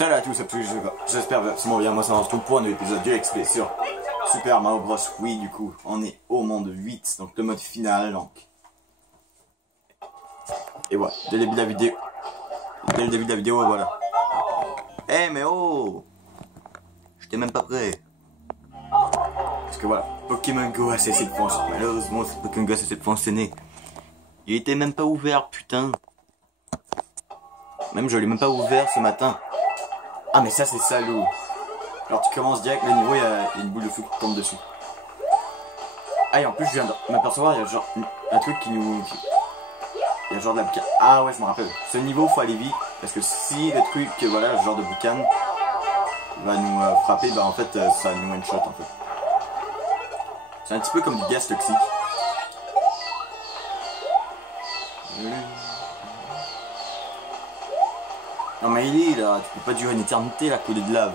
Salut à tous, j'espère absolument bien, moi ça se retrouve pour un nouvel épisode de XP sur Super Mario Bros. Oui, du coup, on est au monde 8, donc le mode final, donc. Et voilà, dès le début de la vidéo, voilà. Eh mais oh, j'étais même pas prêt. Parce que voilà, Pokémon Go a cessé de fonctionner, malheureusement Pokémon Go a cessé de fonctionner. Il était même pas ouvert, putain. Même je l'ai même pas ouvert ce matin. Ah mais ça c'est salaud. Alors tu commences direct le niveau, il y a une boule de feu qui tombe dessus. Ah et en plus je viens de m'apercevoir, il y a genre un truc qui nous... Il y a genre de la boucane. Ah ouais je me rappelle. Ce niveau faut aller vite. Parce que si le truc, voilà, ce genre de boucane va nous frapper, bah en fait ça nous one shot en fait. C'est un petit peu comme du gaz toxique. Non mais il est là, tu peux pas durer une éternité là, collé de lave.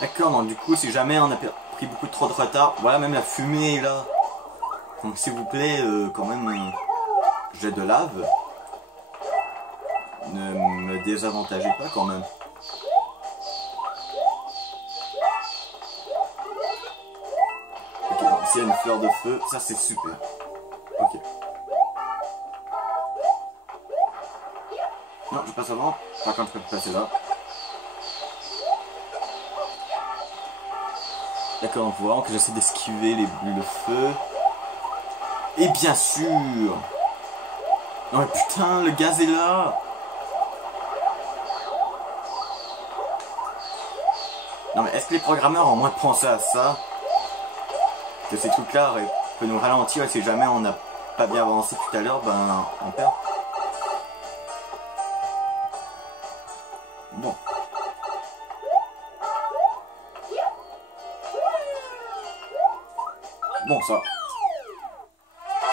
D'accord, donc du coup si jamais on a pris beaucoup trop de retard, voilà même la fumée est là. Donc s'il vous plaît, quand même, jet de lave. Ne me désavantagez pas quand même. Ok, donc ici il y a une fleur de feu, ça c'est super. Ok. Non, je passe avant. Par contre, je peux passer là. D'accord, donc vraiment que j'essaie d'esquiver les bulles de feu. Et bien sûr. Non mais putain, le gaz est là. Non mais est-ce que les programmeurs ont moins pensé à ça? Que ces trucs-là peuvent nous ralentir et si jamais on n'a pas bien avancé tout à l'heure, ben on perd. Bon. Bon ça.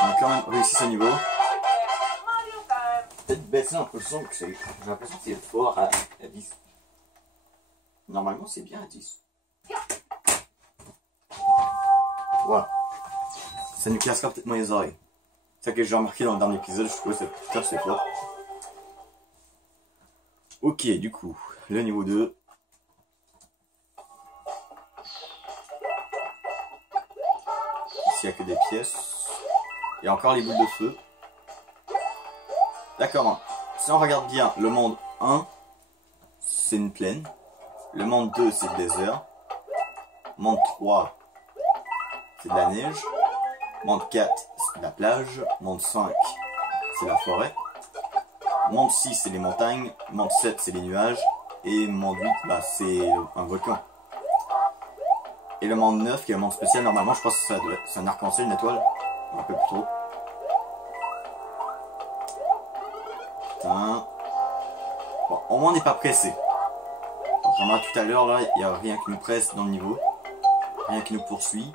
On a quand même réussi ce niveau. Peut-être baisser un peu le son, j'ai l'impression que c'est fort à 10. Normalement c'est bien à 10. Voilà. Ça nous cassera peut-être moins les oreilles. C'est ça que j'ai remarqué dans le dernier épisode, je trouve que putain c'est fort. Ok, du coup, le niveau 2. Ici il n'y a que des pièces. Il y a encore les boules de feu. D'accord, si on regarde bien, le monde 1, c'est une plaine. Le monde 2, c'est le désert. Monde 3, c'est de la neige. Monde 4, c'est de la plage. Monde 5, c'est la forêt. Monde 6, c'est les montagnes. Monde 7, c'est les nuages. Et monde 8, bah, c'est un volcan. Et le monde 9, qui est un monde spécial, normalement, je pense que c'est un arc-en-ciel, une étoile. Je me rappelle plus trop. Putain. Bon, au moins, on n'est pas pressé. Contrairement à tout à l'heure, là, il n'y a rien qui nous presse dans le niveau. Rien qui nous poursuit.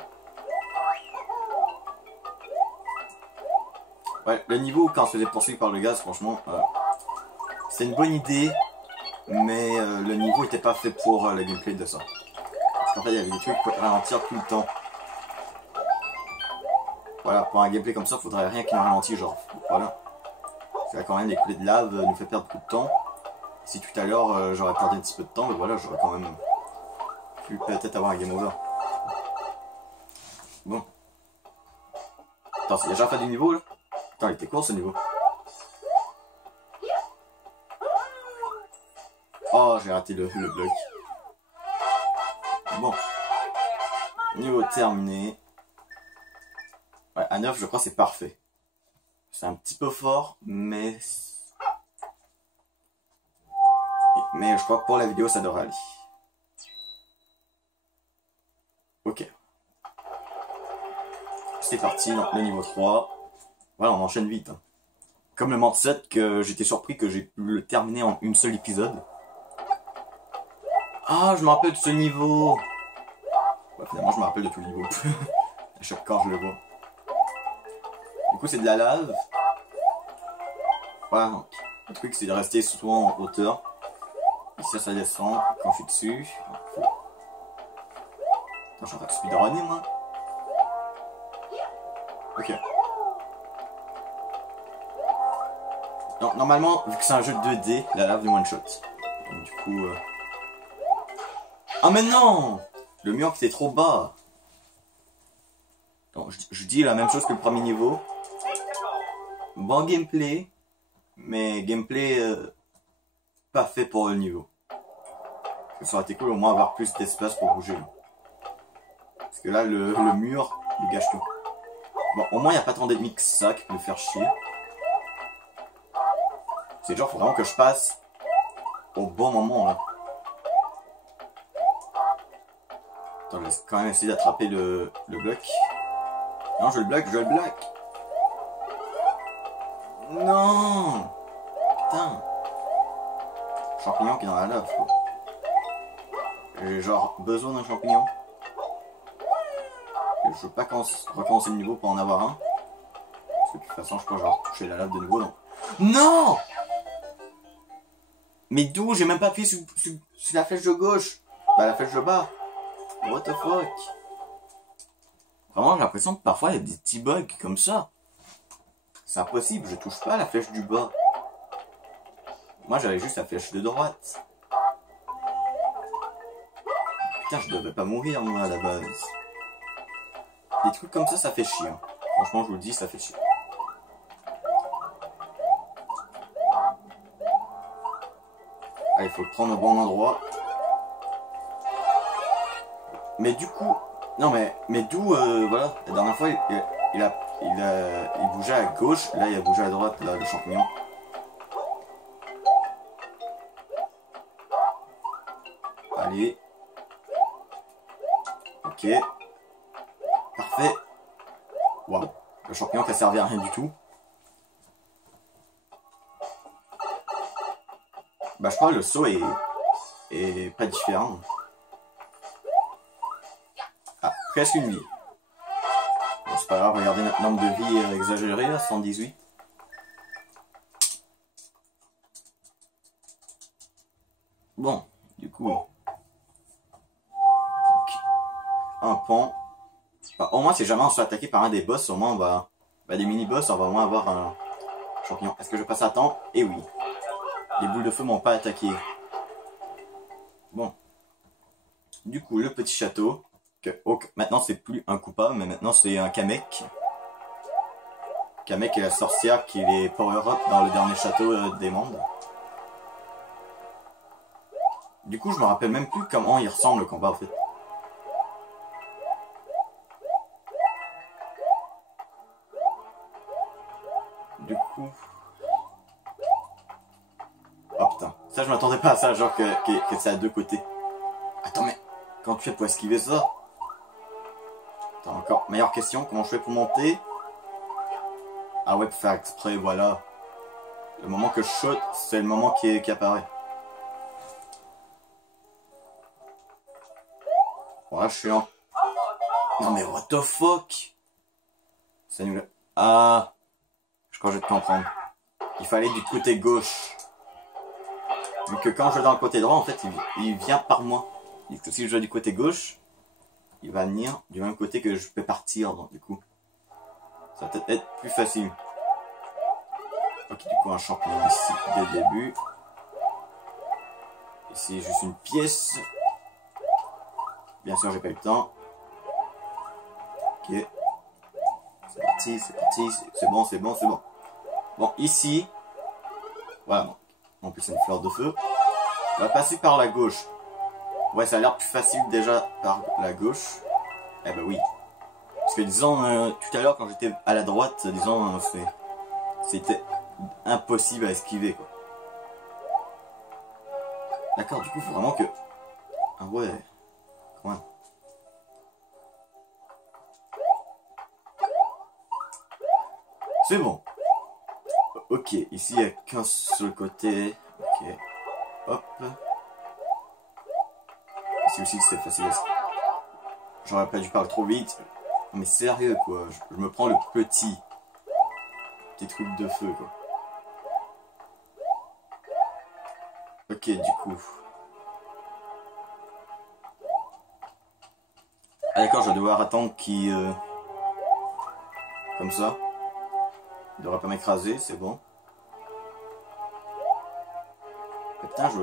Ouais, le niveau, quand on se faisait poursuivre par le gaz, franchement, c'est une bonne idée. Mais le niveau n'était pas fait pour le gameplay de ça. Parce qu'en fait, il y avait des trucs pour ralentir tout le temps. Voilà, pour un gameplay comme ça, il faudrait rien qui nous ralentit, genre. Voilà. Parce que là, quand même, les coulées de lave nous fait perdre beaucoup de temps. Si tout à l'heure, j'aurais perdu un petit peu de temps, mais voilà, j'aurais quand même pu peut-être avoir un game over. Bon. Attends, il y a déjà fait du niveau, là? Attends, il était court, ce niveau. Oh, j'ai raté le bloc. Bon. Niveau terminé. Ouais, à 9, je crois que c'est parfait. C'est un petit peu fort, mais je crois que pour la vidéo, ça devrait aller. Ok. C'est parti, donc le niveau 3. Voilà, on enchaîne vite. Hein. Comme le monde 7, que j'étais surpris que j'ai pu le terminer en une seule épisode. Ah, je me rappelle de ce niveau. Ouais, finalement, je me rappelle de tout le niveau. À chaque corps, je le vois. Du coup, c'est de la lave. Voilà, donc, le truc, c'est de rester souvent en hauteur. Ici, ça descend. Quand je suis dessus. Attends, je suis en train de speedrunner, moi. Ok. Non, normalement, vu que c'est un jeu de 2D, la lave du one shot. Donc, du coup... Ah mais non! Le mur qui était trop bas. Non, je dis la même chose que le premier niveau. Bon gameplay, mais gameplay pas fait pour le niveau. Ça aurait été cool au moins avoir plus d'espace pour bouger. Parce que là, le mur, il gâche tout. Bon, au moins, il n'y a pas tant d'ennemis que ça qui peut me faire chier. C'est genre, faut vraiment que je passe au bon moment, là. Attends, je vais quand même essayer d'attraper le bloc. Non, je le bloque, je le bloque. Non! Putain! Champignon qui est dans la lave, quoi. J'ai genre besoin d'un champignon. Et je veux pas recommencer le niveau pour en avoir un. Parce que de toute façon, je peux genre toucher la lave de nouveau, donc. Non! Mais d'où? J'ai même pas appuyé sur la flèche de gauche. Bah, la flèche de bas. What the fuck? Vraiment, j'ai l'impression que parfois, il y a des petits bugs comme ça. C'est impossible, je touche pas la flèche du bas. Moi, j'avais juste la flèche de droite. Putain, je devais pas mourir, moi, à la base. Des trucs comme ça fait chier. Hein. Franchement, je vous le dis, ça fait chier. Allez, il faut le prendre au bon endroit. Mais du coup... Non, mais d'où, voilà, la dernière fois, il bougeait à gauche, là, il a bougé à droite, là, le champignon. Allez. Ok. Parfait. Waouh. Le champignon qui a servi à rien du tout. Bah, je crois que le saut est pas différent. Ah, presque une vie. Bon, c'est pas grave, regardez notre nombre de vies exagéré, là, 118. Bon, du coup... Donc, un pont. Bah, au moins, si jamais on se fait attaquer par un des boss, au moins on va... Bah, des mini-boss, on va au moins avoir un champignon. Est-ce que je passe à temps? Eh oui. Les boules de feu m'ont pas attaqué. Bon. Du coup, le petit château. Maintenant, c'est plus un Koopa, mais maintenant, c'est un Kamek. Kamek est la sorcière qui est power-up dans le dernier château des mondes. Du coup, je me rappelle même plus comment il ressemble le combat, en fait. Du coup... Oh putain, ça je m'attendais pas à ça, genre que c'est à deux côtés. Attends, mais comment tu fais pour esquiver ça? Attends, encore, meilleure question, comment je fais pour monter? Ah ouais, pour faire exprès, voilà. Le moment que je saute, c'est le moment qui apparaît. Voilà, je suis en... Non mais what the fuck? Ça nous... Ah... Je crois que je vais te comprendre. Il fallait du côté gauche. Vu que quand je vais dans le côté droit, en fait, il vient par moi. Et que si je vais du côté gauche, il va venir du même côté que je peux partir. Donc du coup, ça va peut-être être plus facile. Ok, du coup, un champignon ici dès le début. Ici, juste une pièce. Bien sûr, j'ai pas eu le temps. Ok. C'est parti, c'est bon, c'est bon, c'est bon. Bon, ici, voilà. En plus, c'est une fleur de feu. On va passer par la gauche. Ouais, ça a l'air plus facile déjà par la gauche. Eh ben oui. Parce que disons, tout à l'heure, quand j'étais à la droite, disons, c'était impossible à esquiver, quoi. D'accord, du coup, faut vraiment que... Ah ouais. Quand même. C'est bon. Ok, ici, il n'y a qu'un seul côté. Ok. Hop. Ici aussi, c'est facile. J'aurais pas dû parler trop vite. Mais sérieux, quoi. Je me prends le petit truc de feu, quoi. Ok, du coup. Ah d'accord, je vais devoir attendre qu'il... Comme ça. Il devrait pas m'écraser, c'est bon. Et putain, je...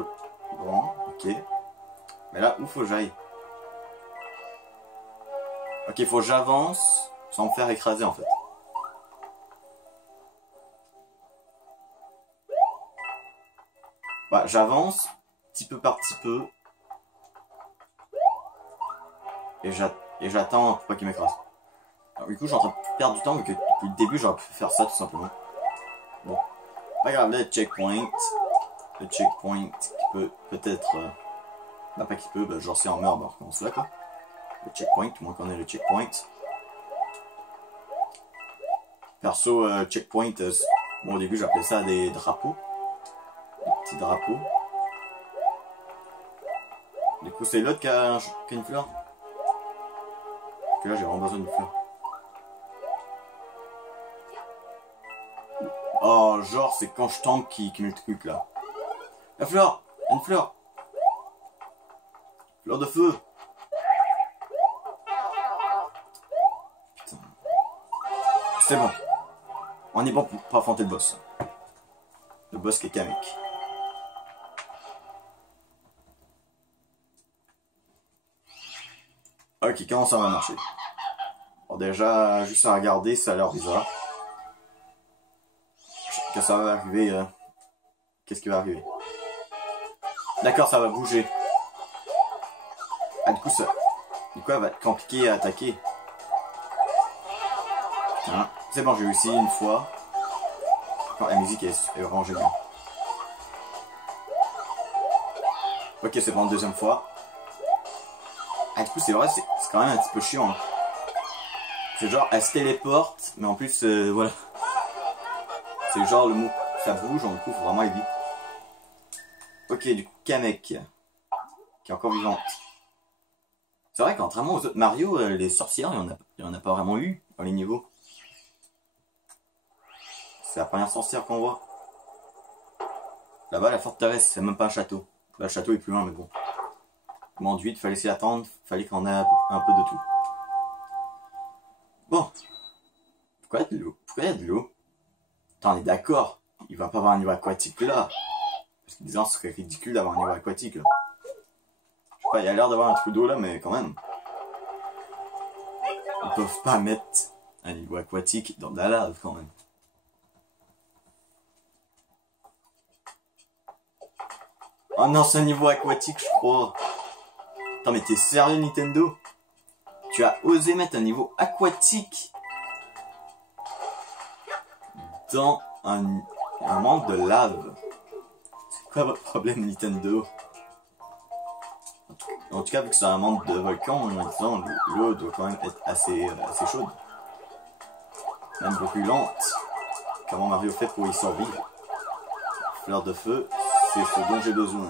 Bon, ok. Mais là, où faut que j'aille? Ok, faut que j'avance sans me faire écraser en fait. Bah, j'avance petit peu par petit peu. Et j'attends pour pas qu'il m'écrase. Du coup, je suis en train de perdre du temps, vu que depuis le début, j'aurais pu faire ça tout simplement. Bon. Pas grave, là, le checkpoint. Le checkpoint qui peut peut-être... bah, pas qui peut, bah, genre si on meurt, bah, on recommence là, quoi. Le checkpoint, tout le monde connaît le checkpoint. Perso, checkpoint, bon, au début, j'appelais ça des drapeaux. Des petits drapeaux. Du coup, c'est l'autre qui a une fleur. Parce que là, j'ai vraiment besoin d'une fleur. Oh, genre, c'est quand je tombe qui met le truc, là. La fleur! Une fleur! Fleur de feu! Putain. C'est bon. On est bon pour affronter le boss. Le boss qui est Kamek. Ok, comment ça va marcher? Bon, déjà, juste à regarder, ça a l'air bizarre. Que ça va arriver... Qu'est-ce qui va arriver? D'accord, ça va bouger. Ah, du coup, elle va être compliqué à attaquer. Hein. C'est bon, j'ai réussi une fois. Quand la musique est vraiment géniale. Ok, c'est bon, deuxième fois. Ah, du coup, c'est vrai, c'est quand même un petit peu chiant. Hein. C'est genre, elle se téléporte, mais en plus, voilà. C'est genre le mot, ça bouge, donc du coup, faut vraiment aller vite. Ok, du coup, Kamek, qui est encore vivante. C'est vrai, contrairement aux autres Mario, les sorcières, il y en a pas vraiment eu dans les niveaux. C'est la première sorcière qu'on voit. Là-bas, la forteresse, c'est même pas un château. Là, le château est plus loin, mais bon. Conduite, fallait s'y attendre, fallait qu'on ait un peu de tout. Bon. Pourquoi il y a de l'eau? Pourquoi il y a de l'eau? Attends, on est d'accord. Il va pas avoir un niveau aquatique là. Parce que disons, ce serait ridicule d'avoir un niveau aquatique là. Je sais pas, il a l'air d'avoir un trou d'eau là, mais quand même. Ils peuvent pas mettre un niveau aquatique dans de la lave quand même. Oh non, c'est un niveau aquatique, je crois. Attends, mais t'es sérieux, Nintendo? Tu as osé mettre un niveau aquatique dans un monde de lave. C'est quoi votre problème, Nintendo? En tout cas, vu que c'est un monde de volcan, disons, l'eau doit quand même être assez chaude. Même beaucoup plus lente. Comment Mario fait pour y survivre? Fleur de feu, c'est ce dont j'ai besoin.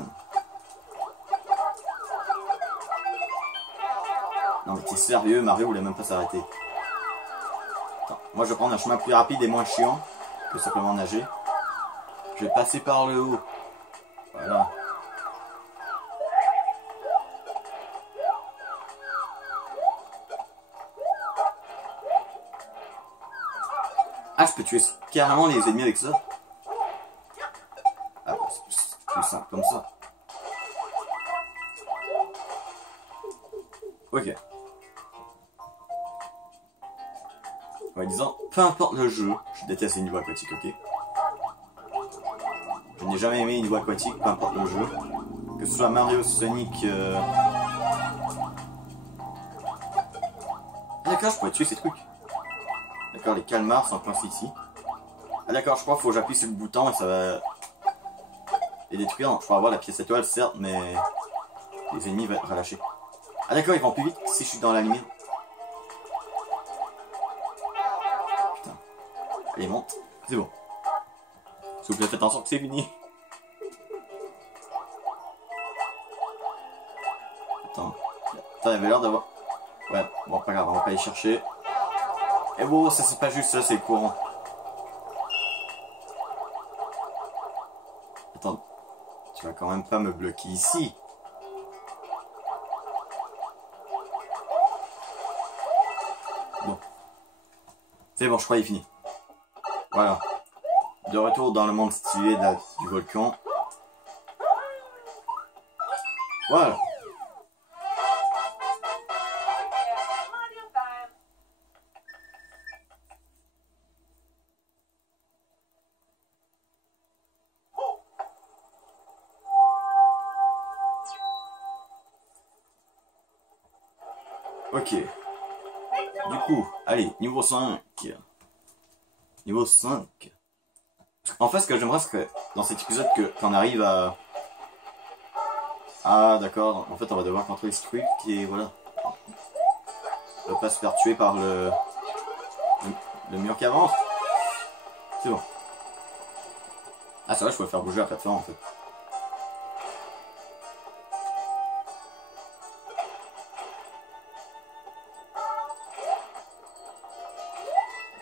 Non mais t'es sérieux, Mario voulait même pas s'arrêter. Moi je vais prendre un chemin plus rapide et moins chiant que simplement nager. Je vais passer par le haut. Voilà. Ah, je peux tuer carrément les ennemis avec ça. Ah, c'est plus simple comme ça. Ok. Ouais, disons, peu importe le jeu, je déteste les niveaux aquatiques, ok? Je n'ai jamais aimé les niveaux aquatiques, peu importe le jeu. Que ce soit Mario, Sonic... Ah, d'accord, je pourrais tuer ces trucs. D'accord, les calmars sont coincés ici. Ah d'accord, je crois qu'il faut que j'appuie sur le bouton et ça va... les détruire. Je pourrais avoir la pièce étoile, certes, mais... les ennemis vont être relâchés. Ah d'accord, ils vont plus vite si je suis dans la lumière. Putain. Allez, monte. C'est bon. S'il vous plaît, faites en sorte que c'est fini. Attends. Attends, il avait l'air d'avoir... Ouais, bon, pas grave, on va pas aller chercher. Et bon, ça c'est pas juste, ça c'est courant. Attends. Tu vas quand même pas me bloquer ici. C'est bon, je crois qu'il est fini. Voilà. De retour dans le monde stylé du volcan. Voilà. Ok. Du coup, allez, niveau 5. Niveau 5. En fait, ce que j'aimerais, c'est que dans cet épisode, qu'on arrive à... Ah, d'accord. En fait, on va devoir contrôler ce truc et voilà. On va pas se faire tuer par le mur qui avance. C'est bon. Ah, c'est vrai, je peux faire bouger la plateforme, en fait.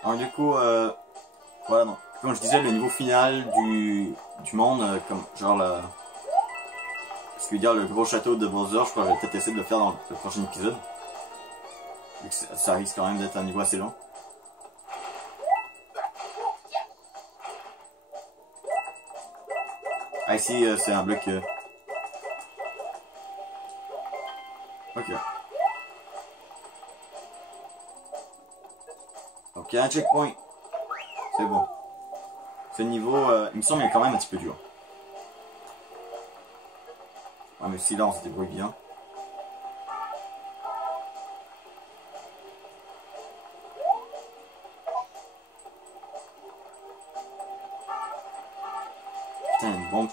Alors, du coup, voilà, donc, comme je disais, le niveau final du monde, comme genre ce que veut dire le gros château de Bowser, je crois que je vais peut-être essayer de le faire dans le prochain épisode. Vu que ça risque quand même d'être un niveau assez long. Ah, ici, c'est un bloc. Ok. Donc, il y a un checkpoint. C'est bon. Ce niveau, il me semble, il est quand même un petit peu dur. Ouais, mais si là, on se débrouille bien. Putain, une bombe.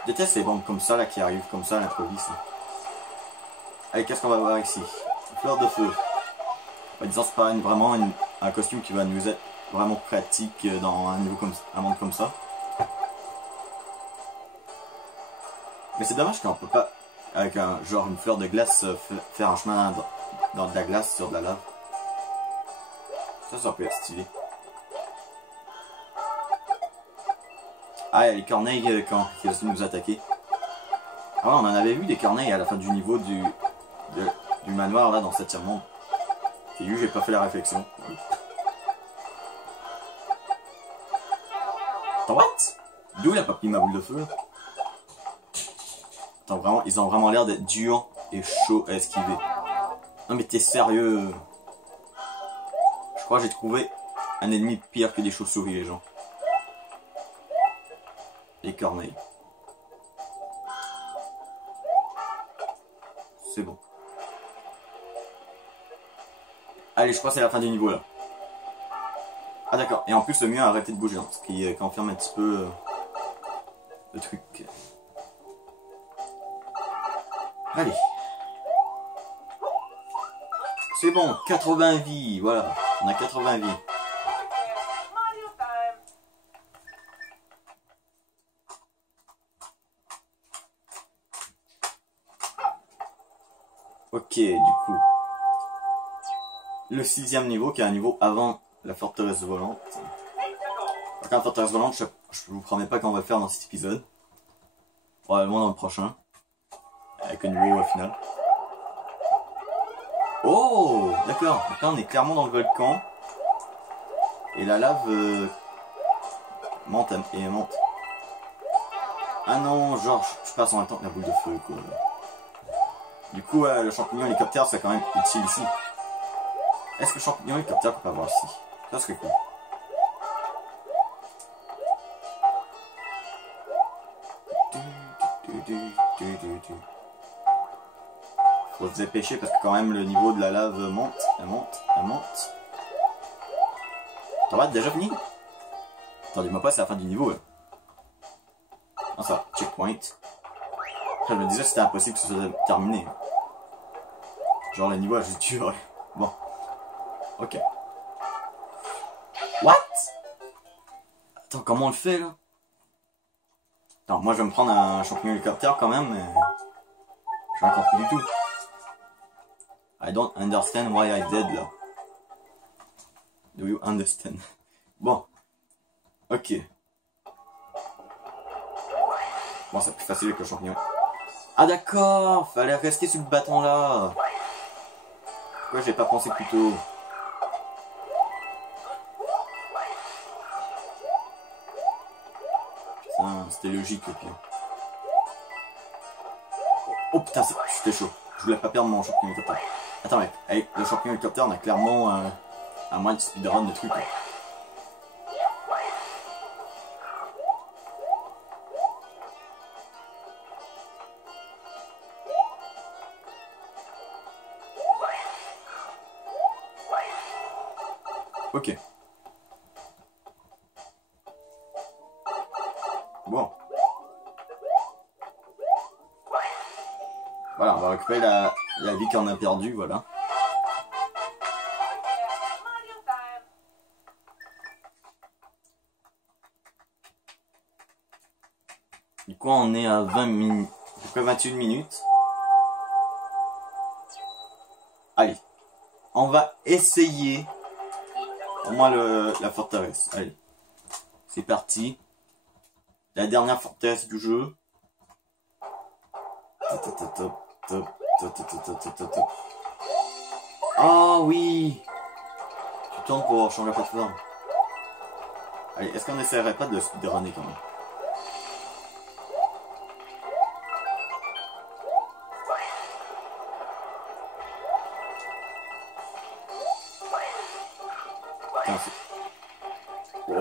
Je déteste les bombes comme ça, là, qui arrivent comme ça à l'improviste. Allez, qu'est-ce qu'on va voir ici? Une fleur de feu. Bah, disons, c'est pas vraiment un costume qui va nous être vraiment pratique dans un monde comme ça. Mais c'est dommage qu'on peut pas, avec genre une fleur de glace, faire un chemin dans de la glace sur de la lave. Ça peut être stylé. Ah, il y a les corneilles qui osent nous attaquer. Ah ouais, on en avait vu des corneilles à la fin du niveau du manoir là dans 7e monde. Et j'ai pas fait la réflexion. Attends, what? D'où il a pas pris ma boule de feu? Attends, vraiment, ils ont vraiment l'air d'être durs et chauds à esquiver. Non mais t'es sérieux? Je crois que j'ai trouvé un ennemi pire que des chauves-souris, les gens. Les corneilles. C'est bon. Allez, je crois que c'est la fin du niveau là. Ah d'accord, et en plus le mien a arrêté de bouger, hein, ce qui confirme un petit peu le truc. Allez. C'est bon, 80 vies, voilà, on a 80 vies. Ok, du coup. Le 6e niveau, qui est un niveau avant la forteresse volante. Donc, la forteresse volante, je vous promets pas qu'on va le faire dans cet épisode. Probablement dans le prochain. Avec un niveau final. Oh, d'accord. Donc là, on est clairement dans le volcan. Et la lave monte et monte. Ah non, genre, je passe en même temps que la boule de feu, quoi. Du coup, le champignon hélicoptère, c'est quand même utile ici. Est-ce que le champignon hélicoptère qu'on peut avoir ici? Ça serait cool. Faut se dépêcher parce que quand même le niveau de la lave monte, elle monte, elle monte. T'en vas déjà fini? Attends, dis-moi pas, c'est la fin du niveau là. Non, ça, checkpoint. Après, je me disais que c'était impossible que ce soit terminé. Genre le niveau a juste duré. Bon. Ok. What? Attends, comment on le fait là? Attends, moi je vais me prendre un champignon hélicoptère quand même, mais... Je raconte plus du tout. I don't understand why I did là. Do you understand? Bon. Ok. Bon, c'est plus facile avec le champignon. Ah d'accord, fallait rester sur le bâton là. Pourquoi j'ai pas pensé plus tôt? C'était logique le pire. Oh putain, c'était chaud. Je voulais pas perdre mon champignon hélicoptère. Attends mec, avec le champignon hélicoptère, on a clairement un moyen de speedrun de trucs. Là. Ok. Bon. Voilà, on va récupérer la vie qu'on a perdue, voilà. Du coup, on est à 20 minutes, à peu près 21 minutes. Allez, on va essayer au moins la forteresse. Allez, c'est parti. La dernière forteresse du jeu. Oh oui! Tu tournes pour changer la plateforme. Allez, est-ce qu'on essaierait pas de le speedrunner quand même? Oh.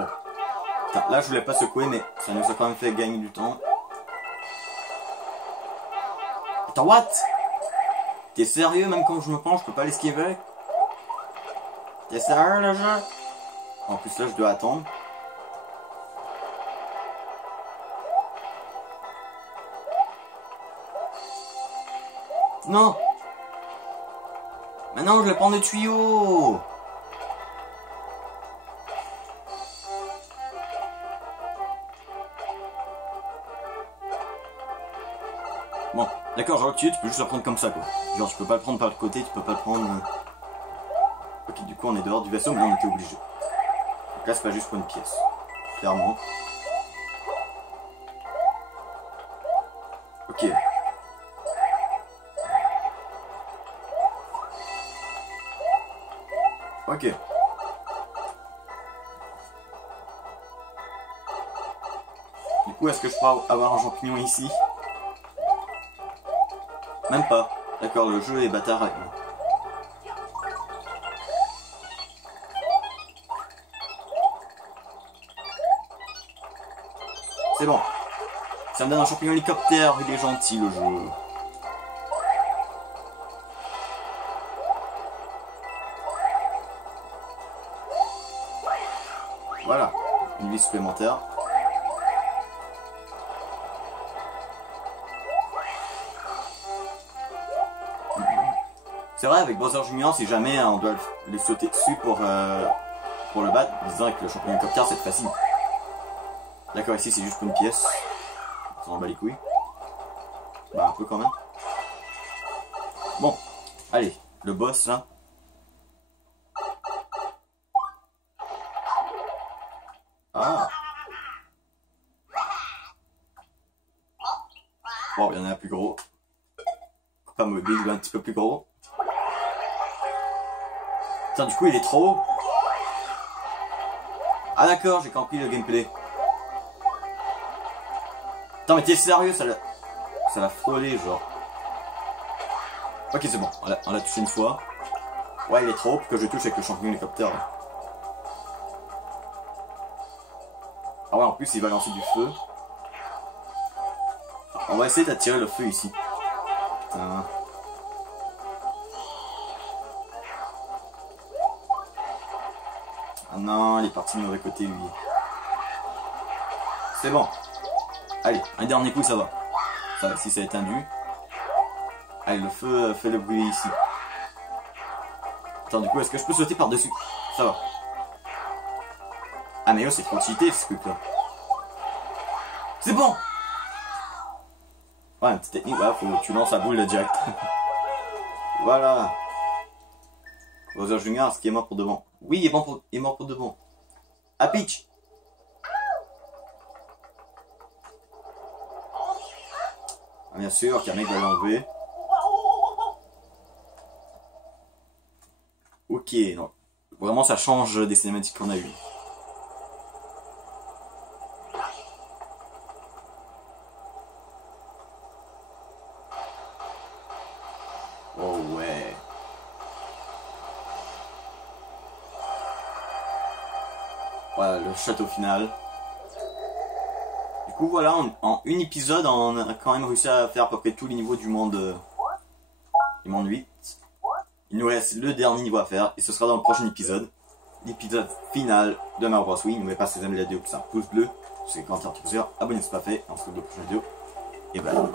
Putain, là je voulais pas secouer mais ça nous a quand même fait gagner du temps. Attends, what? T'es sérieux? Même quand je me penche, je peux pas l'esquiver? T'es sérieux le jeu? En plus là je dois attendre. Non! Maintenant je vais prendre le tuyau! Bon, d'accord, genre le tuyau, tu peux juste le prendre comme ça, quoi. Genre, tu peux pas le prendre par le côté, tu peux pas le prendre... Ok, du coup, on est dehors du vaisseau, mais là, on était obligé. Donc là, c'est pas juste pour une pièce. Clairement. Ok. Ok. Du coup, est-ce que je peux avoir un champignon ici? Même pas. D'accord, le jeu est bâtard avec moi. C'est bon. Ça me donne un champignon hélicoptère, il est gentil le jeu. Voilà, une vie supplémentaire. C'est vrai, avec Bowser Junior, si jamais on doit le sauter dessus pour le battre, disant que le champignon hélicoptère c'est facile. D'accord, ici c'est juste pour une pièce. On s'en bat les couilles. Bah un peu quand même. Bon, allez, le boss là. Ah. Bon, il y en a un plus gros. Pas mobile, un petit peu plus gros. Putain, du coup il est trop haut. Ah d'accord, j'ai compris le gameplay. Attends, mais t'es sérieux, ça l'a frôlé, genre. Ok, c'est bon, on l'a touché une fois. Ouais, il est trop haut pour que je touche avec le champignon hélicoptère. Là. Ah ouais, en plus, il va lancer du feu. On va essayer d'attirer le feu ici. Putain. Ah non, il est parti de mauvais côté, lui. C'est bon. Allez, un dernier coup, ça va. Ça, si ça est étendu. Allez, le feu fait le bruit ici. Attends, du coup, est-ce que je peux sauter par-dessus? Ça va. Ah, mais oh, c'est trop cheaté, ce truc-là. C'est bon! Ouais, une petite technique, voilà, faut que tu lances la boule direct. Voilà. Bowser Junior, est-ce qu'il est mort pour de bon? Oui, il est mort pour de bon. Ah, Peach! Ah, bien sûr, Kamek va l'enlever. Ok, non. Vraiment, ça change des cinématiques qu'on a eues. Oh ouais. Voilà le château final. Du coup voilà, en un épisode on a quand même réussi à faire à peu près tous les niveaux du monde 8. Il nous reste le dernier niveau à faire et ce sera dans le prochain épisode. L'épisode final de Mario Bros. Wii. N'oubliez pas si vous aimez la vidéo, un pouce bleu, c'est quand il y a abonnez-vous si ce n'est pas fait, on se retrouve dans la prochaine vidéo. Et voilà.